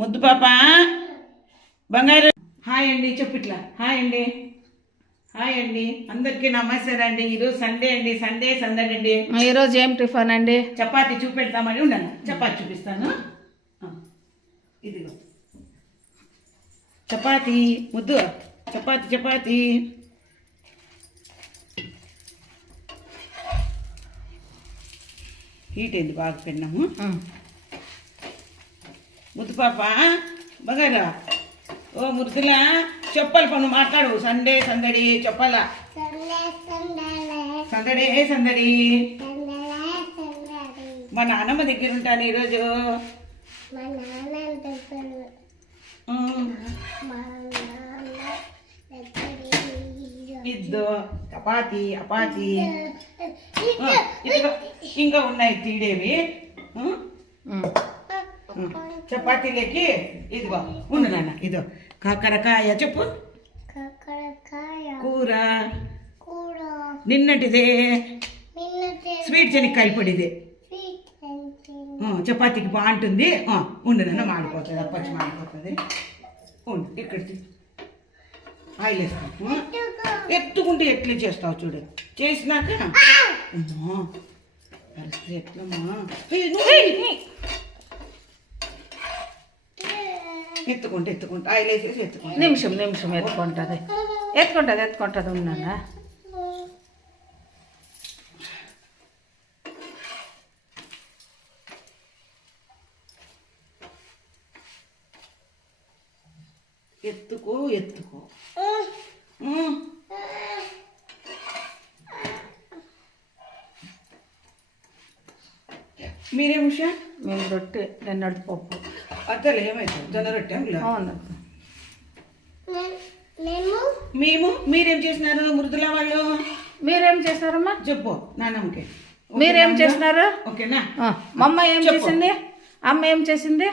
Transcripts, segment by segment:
ముద్దు పాప బంగారు హాయ్ అండి చెప్పు ఇట్లా హాయ్ అండి అందరికీ నమస్తే అండి. ఈరోజు సండే అండి, సండే సందడి అండి. ఈరోజు ఏం టిఫిన్ అండి? చపాతీ చూపెడతామని ఉన్నాను. చపాతీ చూపిస్తాను. ఇదిగో చపాతీ ముద్దు, చపాతీ హీట్ అయింది బాగా పెన్నాము. ముద్దు పాప బగారా ఓ ముద్దులా చెప్పాలి పన్ను మాట్లాడు. సండే సందడి చెప్పాలా? సందడి మా నాన్నమ్మ దగ్గర ఉంటాను ఈరోజు. ఇద్దో చపాతి అపాతి ఇంకా ఉన్నాయి తీడేవి. చపాతీలకి ఇదిగో ఉండు నాన్న. ఇదో కాకరకాయ చెప్పు. కూర నిన్నటిదే. స్వీట్ శనక్కాయ పొడిదే. చపాతీకి బాగుంటుంది. ఉండు నాన్న, మాడిపోతుంది, అప్పచ్చి మాడిపోతుంది. ఉండు ఇక్కడికి ఆయిల్ వేస్తావు. ఎత్తుకుంటే ఎట్లా చేస్తావు చూడు. చేసినాక అమ్మా పరిస్థితి ఎట్లమ్మా. ఎత్తుకుంటే ఆయిల్ వేసేసి ఎత్తుకుంటా. నిమిషం ఎత్తుకుంటుంది ఉన్నానా. ఎత్తుకో మీరేం విషయం? మేము రొట్టె నిన్నటి పప్పు. అద్దలు ఏమవుతుంది? జొన్న రొట్టె. అవును. మీరేం చేసినారు? మృదుల వాళ్ళు మీరేం చేస్తారమ్మా చెప్పు నాన్నమ్మకి. మీరేం చేసినారు? ఓకేనా? మా అమ్మ ఏం చేసింది? అమ్మ ఏం చేసింది?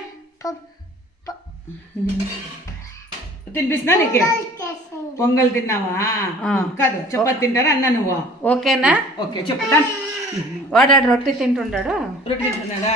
తినిపిస్తున్నా నీకే. పొంగల్ తిన్నావా? కాదు చపాతి తింటారా అన్నా నువ్వు? ఓకేనా? ఓకే చెప్తా. వాడాడు రొట్టె తింటున్నాడు. రొట్టె తింటున్నాడా?